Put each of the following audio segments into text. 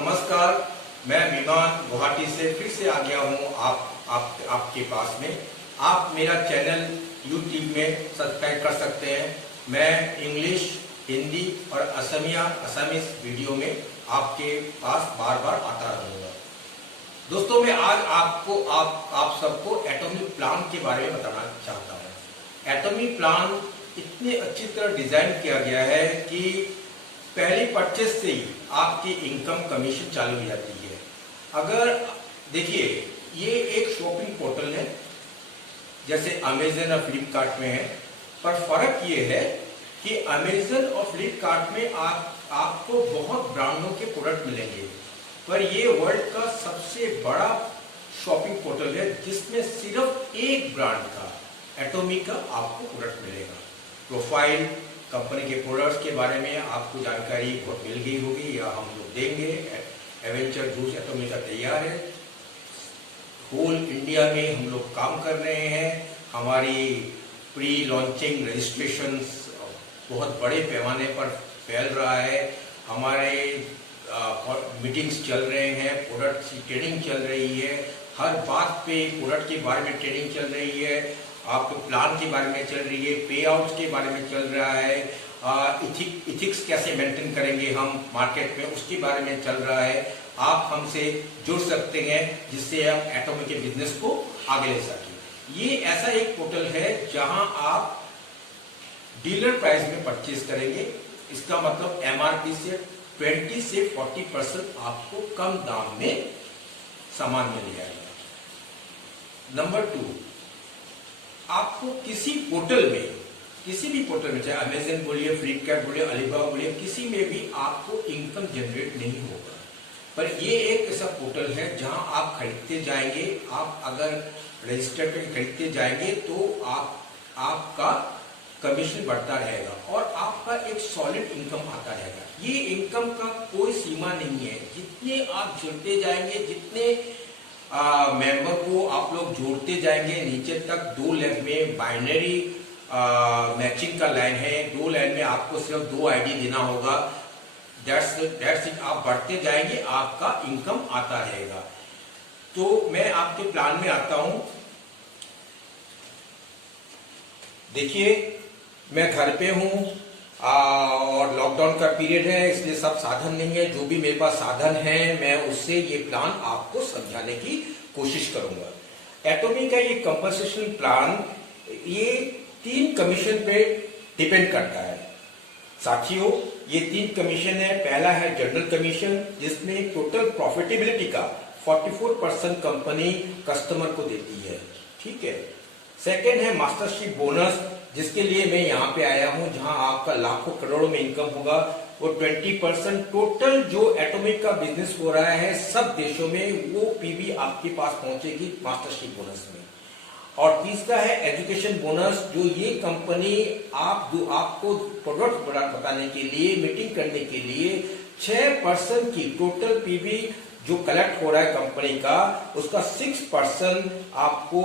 नमस्कार, मैं विमान गुवाहाटी से फिर से आ गया हूँ आपके पास में। आप मेरा चैनल यूट्यूब में सब्सक्राइब कर सकते हैं। मैं इंग्लिश, हिंदी और असमीज वीडियो में आपके पास बार बार आता रहूँगा। दोस्तों, मैं आज आपको आप सबको एटॉमिक प्लान के बारे में बताना चाहता हूँ। एटॉमिक प्लान इतने अच्छी तरह डिजाइन किया गया है कि पहली परचेस से ही आपकी इनकम कमीशन चालू हो जाती है। अगर देखिए, ये एक शॉपिंग पोर्टल है जैसे अमेजन और फ्लिपकार्ट में है, पर फर्क ये है कि अमेजन और फ्लिपकार्ट में आपको बहुत ब्रांडों के प्रोडक्ट मिलेंगे, पर ये वर्ल्ड का सबसे बड़ा शॉपिंग पोर्टल है जिसमें सिर्फ एक ब्रांड का एटॉमिक का आपको प्रोडक्ट मिलेगा। प्रोफाइल कंपनी के प्रोडक्ट्स के बारे में आपको जानकारी बहुत मिल गई होगी या हम लोग देंगे। एवेंचर जूस एटॉमिक का तैयार है, होल इंडिया में हम लोग काम कर रहे हैं। हमारी प्री लॉन्चिंग रजिस्ट्रेशन बहुत बड़े पैमाने पर फैल रहा है। हमारे मीटिंग्स चल रहे हैं, प्रोडक्ट की ट्रेनिंग चल रही है, हर बात पे प्रोडक्ट के बारे में ट्रेनिंग चल रही है, आपके प्लान के बारे में चल रही है, पे आउट के बारे में चल रहा है, इथिक्स कैसे मेंटेन करेंगे हम मार्केट में उसके बारे में चल रहा है। आप हमसे जुड़ सकते हैं जिससे आप एटॉमिक के बिजनेस को आगे ले सकें। ये ऐसा एक पोर्टल है जहां आप डीलर प्राइस में परचेज करेंगे। इसका मतलब एमआरपी से 20 से 40% आपको कम दाम में सामान मिल जाएगा। नंबर 2, आपको किसी भी पोर्टल में, चाहे अमेजन बोलिए, फ्लिपकार्ट बोलिए, अलीबाबा बोलिए, किसी में भी आपको इनकम जनरेट नहीं होगा। पर ये एक ऐसा पोर्टल है जहां आप खरीदते जाएंगे। आप अगर रजिस्टर पे खरीदते जाएंगे तो आपका कमीशन बढ़ता रहेगा और आपका एक सॉलिड इनकम आता रहेगा। ये इनकम का कोई सीमा नहीं है। जितने आप जुड़ते जाएंगे, जितने मेंबर को आप लोग जोड़ते जाएंगे, नीचे तक 2 लाइन में बाइनरी मैचिंग का लाइन है। 2 लाइन में आपको सिर्फ 2 आईडी देना होगा। That's it. आप बढ़ते जाएंगे, आपका इनकम आता रहेगा। तो मैं आपके प्लान में आता हूं। देखिए, मैं घर पे हूं और लॉकडाउन का पीरियड है, इसलिए सब साधन नहीं है। जो भी मेरे पास साधन है मैं उससे ये प्लान आपको समझाने की कोशिश करूंगा। एटॉमिक का ये कंपनसेशन प्लान ये 3 कमीशन पे डिपेंड करता है। साथियों, ये 3 कमीशन है। पहला है जनरल कमीशन, जिसमें टोटल प्रॉफिटेबिलिटी का 44% कंपनी कस्टमर को देती है। ठीक है। सेकेंड है मास्टरशिप बोनस, जिसके लिए मैं यहाँ पे आया हूँ, जहां आपका लाखों करोड़ों में इनकम होगा। वो 20% टोटल जो एटॉमिक का बिजनेस हो रहा है सब देशों में, वो पीवी आपके पास पहुंचेगी मास्टरशिप बोनस में। और तीसरा है एजुकेशन बोनस, जो ये कंपनी आपको प्रोडक्ट बताने के लिए, मीटिंग करने के लिए 6% की टोटल पीवी जो कलेक्ट हो रहा है कंपनी का, उसका 6% आपको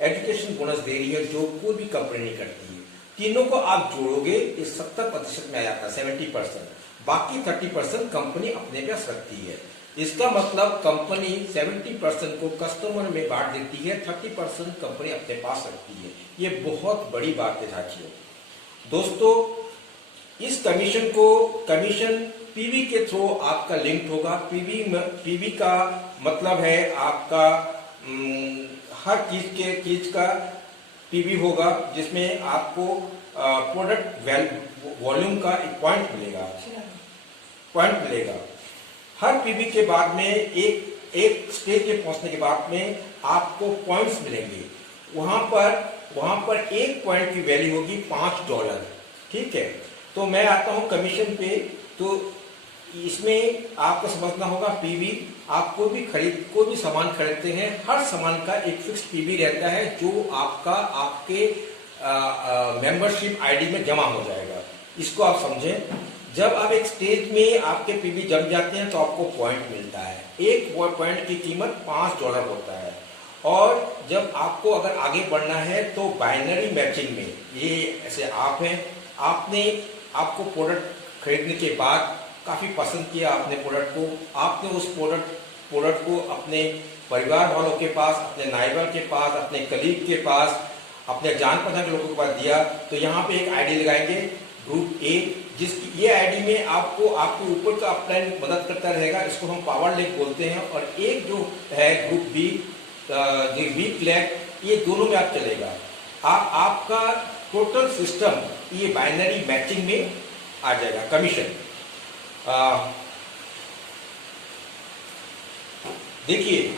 एजुकेशन बोनस दे रही है, जो कोई भी कंपनी नहीं करती है। तीनों को आप जोड़ोगे ये 70% में आ जाता है, 70%। बाकी 30% कंपनी अपने पास रखती है। इसका मतलब कंपनी 70% को कस्टमर में बांट देती है, 30% कंपनी अपने पास रखती है। ये बहुत बड़ी बात है साथियों। दोस्तों, इस कमीशन पीवी के थ्रू आपका लिंक होगा। पीवी का मतलब है आपका हर चीज का पीवी होगा, जिसमें आपको प्रोडक्ट वॉल्यूम का एक पॉइंट मिलेगा। हर पीवी के बाद में एक स्टेज में पहुंचने के बाद में आपको पॉइंट्स मिलेंगे। वहां पर एक पॉइंट की वैल्यू होगी $5। ठीक है। तो मैं आता हूं कमीशन पे। तो इसमें आपको समझना होगा, पीवी आप कोई भी सामान खरीदते हैं, हर सामान का एक फिक्स पीवी रहता है जो आपके मेंबरशिप आईडी में जमा हो जाएगा। इसको आप समझें। जब आप एक स्टेज में आपके पीवी जम जाते हैं तो आपको पॉइंट मिलता है। एक पॉइंट की कीमत $5 होता है। और जब आपको अगर आगे बढ़ना है तो बाइनरी मैचिंग में, ये ऐसे आप हैं, आपको प्रोडक्ट खरीदने के बाद काफ़ी पसंद किया आपने प्रोडक्ट को, आपने उस प्रोडक्ट को अपने परिवार वालों के पास, अपने नाइबर के पास, अपने कलीग के पास, अपने जान पहचान के लोगों के पास दिया, तो यहाँ पे एक आईडी लगाएंगे ग्रुप ए, जिसकी ये आईडी में आपको आपके ऊपर का अपलाइन मदद करता रहेगा, इसको हम पावर लेग बोलते हैं। और एक जो है ग्रुप बी, जो वीक लेग, ये दोनों में आप चलेगा। आपका टोटल सिस्टम ये बाइनरी मैचिंग में आ जाएगा। कमीशन देखिए,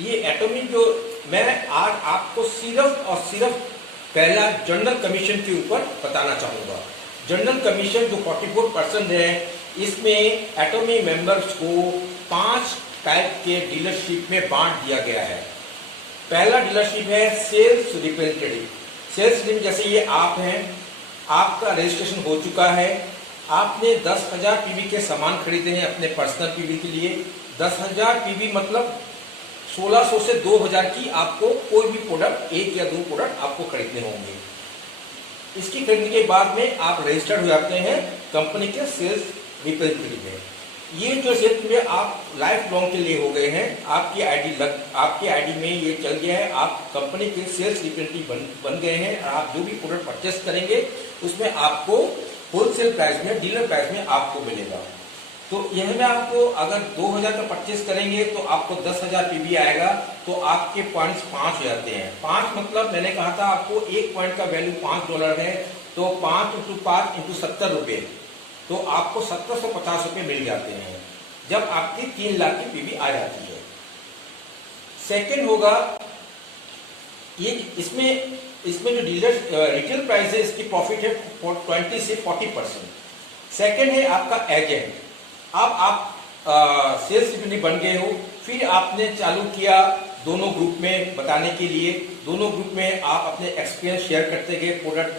ये एटॉमिक जो मैं आज आपको सिर्फ और सिर्फ पहला जनरल कमीशन के ऊपर बताना चाहूंगा। जनरल कमीशन जो 44% है, इसमें एटॉमिक मेंबर्स को 5 टाइप के डीलरशिप में बांट दिया गया है। पहला डीलरशिप है सेल्स रिप्रेजेंटेटिव। सेल्स रिप्रेजेंटेटिव जैसे ये आप हैं, आपका रजिस्ट्रेशन हो चुका है, आपने 10,000 पीवी के सामान खरीदे हैं अपने पर्सनल पीवी के लिए। 10,000 पीवी मतलब 1600 से 2000 की आपको कोई भी प्रोडक्ट, 1 या 2 प्रोडक्ट आपको खरीदने होंगे। इसकी खरीदने के बाद में आप रजिस्टर्ड हो जाते हैं कंपनी के सेल्स रिप्रेजेंटेटिव में। ये जो सेल्स में आप लाइफ लॉन्ग के लिए हो गए हैं, आपकी आईडी में ये चल गया है, आप कंपनी के सेल्स रिप्रेजेंटेटिव बन गए हैं। और आप जो भी प्रोडक्ट परचेस करेंगे उसमें आपको होलसेल प्राइस में, डीलर प्राइस में आपको मिलेगा। तो यह में आपको अगर 2000 का परचेस करेंगे तो आपको 10,000 पीवी आएगा, तो आपके पॉइंट्स 5 हो जाते हैं। 5 मतलब मैंने कहा था आपको एक पॉइंट का वैल्यू $5 है, तो 5 × 5 × 70 रुपये, तो आपको 1750 रुपये मिल जाते हैं जब आपकी 3 लाख की पीवी आ जाती है। सेकेंड होगा ये, इसमें जो डीलर रिटेल प्राइस है, इसकी प्रॉफिट है 20 से 40%। सेकेंड है आपका एजेंट। अब आप सेल्स रिप्रेजेंटेटिव बन गए हो, फिर आपने चालू किया दोनों ग्रुप में बताने के लिए। दोनों ग्रुप में आप अपने एक्सपीरियंस शेयर करते गए, प्रोडक्ट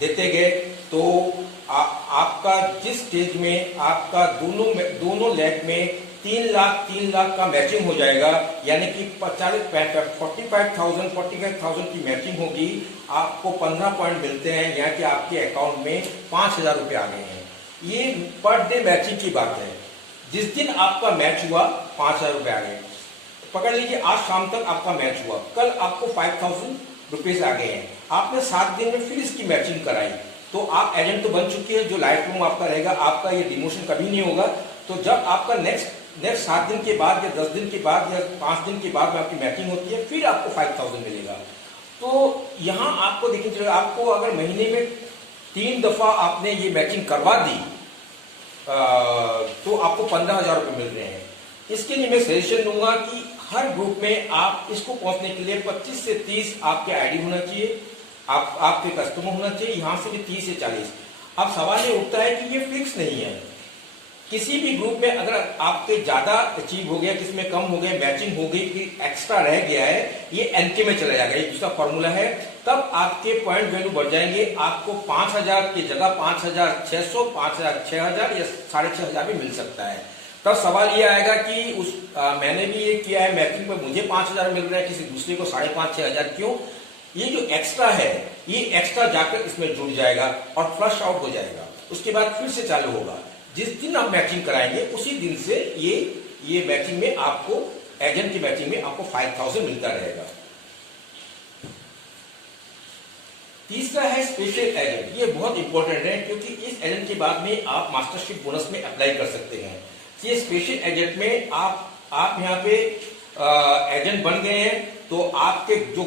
देते गए, तो आपका जिस स्टेज में आपका दोनों लेग में 3 लाख का मैचिंग हो जाएगा, यानी कि 45,000 की मैचिंग होगी, आपको 15 पॉइंट मिलते हैं, यानी कि आपके अकाउंट में 5,000 रुपये आ गए हैं। ये पर डे मैचिंग की बात है। जिस दिन आपका मैच हुआ 5,000 रुपये आ गए। पकड़ लीजिए आज शाम तक आपका मैच हुआ, कल आपको 5,000 रुपीज आ गए हैं। आपने 7 दिन में फिर इसकी मैचिंग कराई, तो आप एजेंट तो बन चुके हैं, जो लाइफ लॉन्ग आपका रहेगा, आपका ये डिमोशन कभी नहीं होगा। तो जब आपका नेक्स्ट 7 दिन के बाद या 10 दिन के बाद या 5 दिन के बाद में आपकी मैचिंग होती है, फिर आपको 5,000 मिलेगा। तो यहाँ आपको देखिए, आपको अगर महीने में 3 दफा आपने ये मैचिंग करवा दी तो आपको 15,000 रुपये मिल रहे हैं। इसके लिए मैं सजेशन दूंगा कि हर ग्रुप में आप इसको पहुंचने के लिए 25 से 30 आपके आईडी होना चाहिए, आपके कस्टमर होना चाहिए, यहाँ से भी 30 से 40। अब सवाल ये उठता है कि ये फिक्स नहीं है। किसी भी ग्रुप में अगर आपके ज्यादा अचीव हो गया, किसी में कम हो गया, मैचिंग हो गई, कि एक्स्ट्रा रह गया है, ये एनके में चला जाएगा। ये दूसरा फॉर्मूला है, तब आपके पॉइंट वैल्यू बढ़ जाएंगे। आपको 5,000 की जगह 5,600, 5,000, 6,000 या 6,500 भी मिल सकता है। तब सवाल ये आएगा कि मैंने भी ये किया है मैचिंग में, मुझे 5,000 मिल रहा है, किसी दूसरे को 5,500-6,000 क्यों? ये जो एक्स्ट्रा है, ये एक्स्ट्रा जाकर इसमें जुड़ जाएगा और फ्लश आउट हो जाएगा। उसके बाद फिर से चालू होगा। जिस दिन आप मैचिंग कराएंगे उसी दिन से ये मैचिंग में आपको, एजेंट की मैचिंग में आपको 5,000 मिलता रहेगा। तीसरा है स्पेशल एजेंट। ये बहुत इंपॉर्टेंट है, क्योंकि इस एजेंट के बाद में आप मास्टरशिप बोनस में अप्लाई कर सकते हैं। ये स्पेशल एजेंट में आप यहाँ पे एजेंट बन गए हैं, तो आपके जो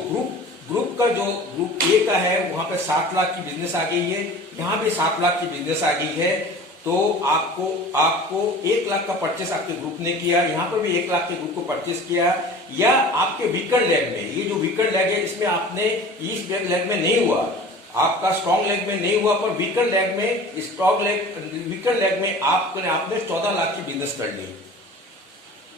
ग्रुप का जो ग्रुप ए का है, वहां पे 7 लाख की बिजनेस आ गई है, यहाँ भी 7 लाख की बिजनेस आ गई है। तो आपको 1 लाख का परचेस आपके ग्रुप ने किया, यहाँ पर भी 1 लाख के ग्रुप को परचेस किया, या आपके वीकर लेग में, ये जो वीकर लेग है इसमें आपने ईस्ट लेग में नहीं हुआ, आपका स्ट्रॉन्ग लेग में नहीं हुआ, पर वीकर लेग में आपने 14 लाख की बिजनेस कर ली।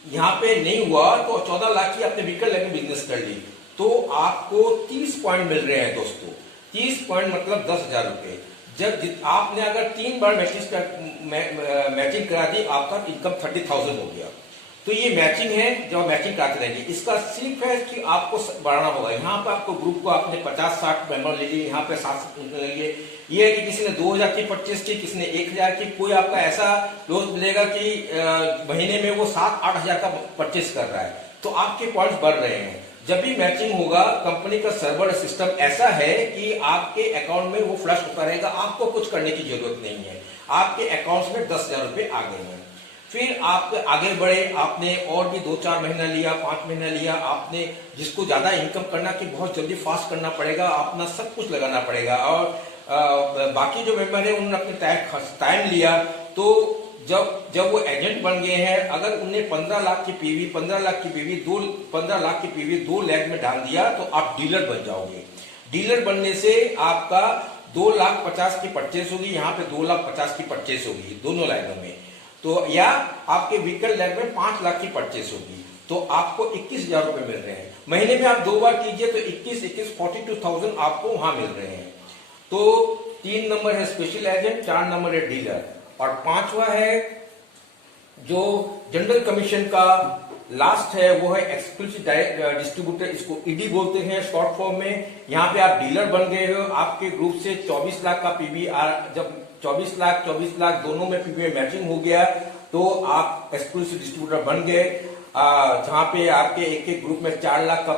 यहाँ पे नहीं हुआ तो 14 लाख की आपने वीकर लेग में बिजनेस कर ली, तो आपको 30 पॉइंट मिल रहे हैं दोस्तों। 30 पॉइंट मतलब 10,000 रुपए। जब आपने अगर 3 बार मैचिंग करा दी, आपका इनकम 30,000 हो गया। तो ये मैचिंग है, जो मैचिंग कराते रहेंगे। इसका सिर्फ है कि आपको बढ़ाना होगा। यहाँ पे आपको ग्रुप को आपने 50-60 मेंबर ले लिए, यहाँ पे 7 ले लिए। ये है कि किसी ने 2000 की परचेस की, किसी ने 1000 की। कोई आपका ऐसा दोस्त मिलेगा कि महीने में वो 7-8 हजार का परचेस कर रहा है, तो आपके पॉइंट्स बढ़ रहे हैं। जब भी मैचिंग होगा, कंपनी का सर्वर सिस्टम ऐसा है कि आपके अकाउंट में वो फ्लश होता रहेगा, आपको कुछ करने की जरूरत नहीं है। आपके अकाउंट्स में 10,000 रुपए आ गए हैं। फिर आप आगे बढ़े, आपने और भी 2-4 महीना लिया, 5 महीना लिया। आपने जिसको ज्यादा इनकम करना कि बहुत जल्दी फास्ट करना पड़ेगा, अपना सब कुछ लगाना पड़ेगा। और बाकी जो मेंबर है उन्होंने अपने टाइम लिया, तो जब वो एजेंट बन गए हैं, अगर उन्हें 15 लाख की पीवी 15 लाख की पीवी 15 लाख की पीवी 2 लाख में डाल दिया, तो आप डीलर बन जाओगे। डीलर बनने से आपका 2,50,000 की परचेस होगी, यहाँ पे 2,50,000 की परचेस होगी दोनों लाइनों में। तो या आपके व्हीकल लैब में 5 लाख की परचेस होगी, तो आपको 21,000 रुपए मिल रहे हैं। महीने में आप 2 बार कीजिए तो 21 42,000 आपको वहां मिल रहे हैं। तो 3 नंबर है स्पेशल एजेंट, 4 नंबर है डीलर, और 5वां है जो जनरल कमीशन का लास्ट है, वो है एक्सक्लूसिव डिस्ट्रीब्यूटर। इसको ईडी बोलते हैं शॉर्ट फॉर्म में। यहाँ पे आप डीलर बन गए हो, आपके ग्रुप से 24 लाख का पीवी, जब 24 लाख दोनों में पीवी मैचिंग हो गया, तो आप एक्सक्लूसिव डिस्ट्रीब्यूटर बन गए। जहां पे आपके एक ग्रुप में 4 लाख का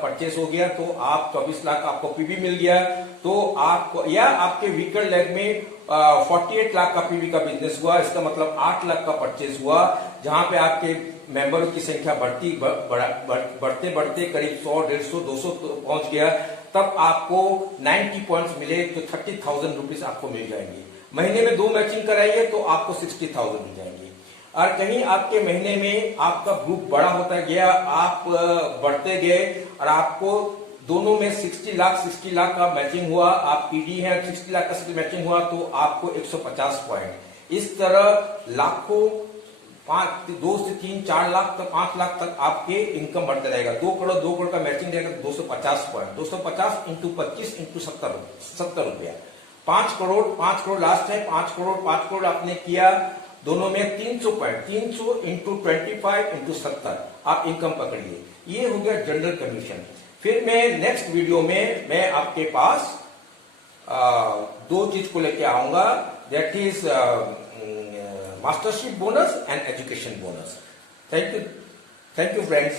परचेस हो गया, तो आप 24 लाख आपको पीवी मिल गया। तो आपको, या आपके व्हीकल लेग में 48 लाख का पीवी का बिजनेस हुआ, इसका मतलब 8 लाख का परचेस हुआ। जहां पे आपके मेंबरों की संख्या बढ़ते बढ़ते करीब 100, 150, 200 पहुंच गया, तब आपको 90 पॉइंट्स मिले, तो 30,000 रुपीज आपको मिल जाएंगे। महीने में 2 मैचिंग कराइए तो आपको 60,000 मिल जाएंगे। और कहीं आपके महीने में आपका ग्रुप बड़ा होता गया, आप बढ़ते गए, और आपको दोनों में 60 लाख का मैचिंग हुआ, आप पीडी है 60 लाख का मैचिंग हुआ, तो आपको 150 पॉइंट। इस तरह लाखों 2 से 3, 4 लाख तक, 5 लाख तक आपके इनकम बढ़ते रहेगा। 2 करोड़ का मैचिंग रहेगा तो 250 पॉइंट, 250 इंटू 25 इंटू 70 रुपया। 5 करोड़ लास्ट है। 5 करोड़ आपने किया, दोनों में 300 पॉइंट, 300 इंटू 25 इंटू 70 आप इनकम पकड़िए। ये हो गया जनरल कमीशन। फिर मैं नेक्स्ट वीडियो में मैं आपके पास 2 चीज को लेके आऊंगा, that is mastership bonus and education bonus. Thank you friends.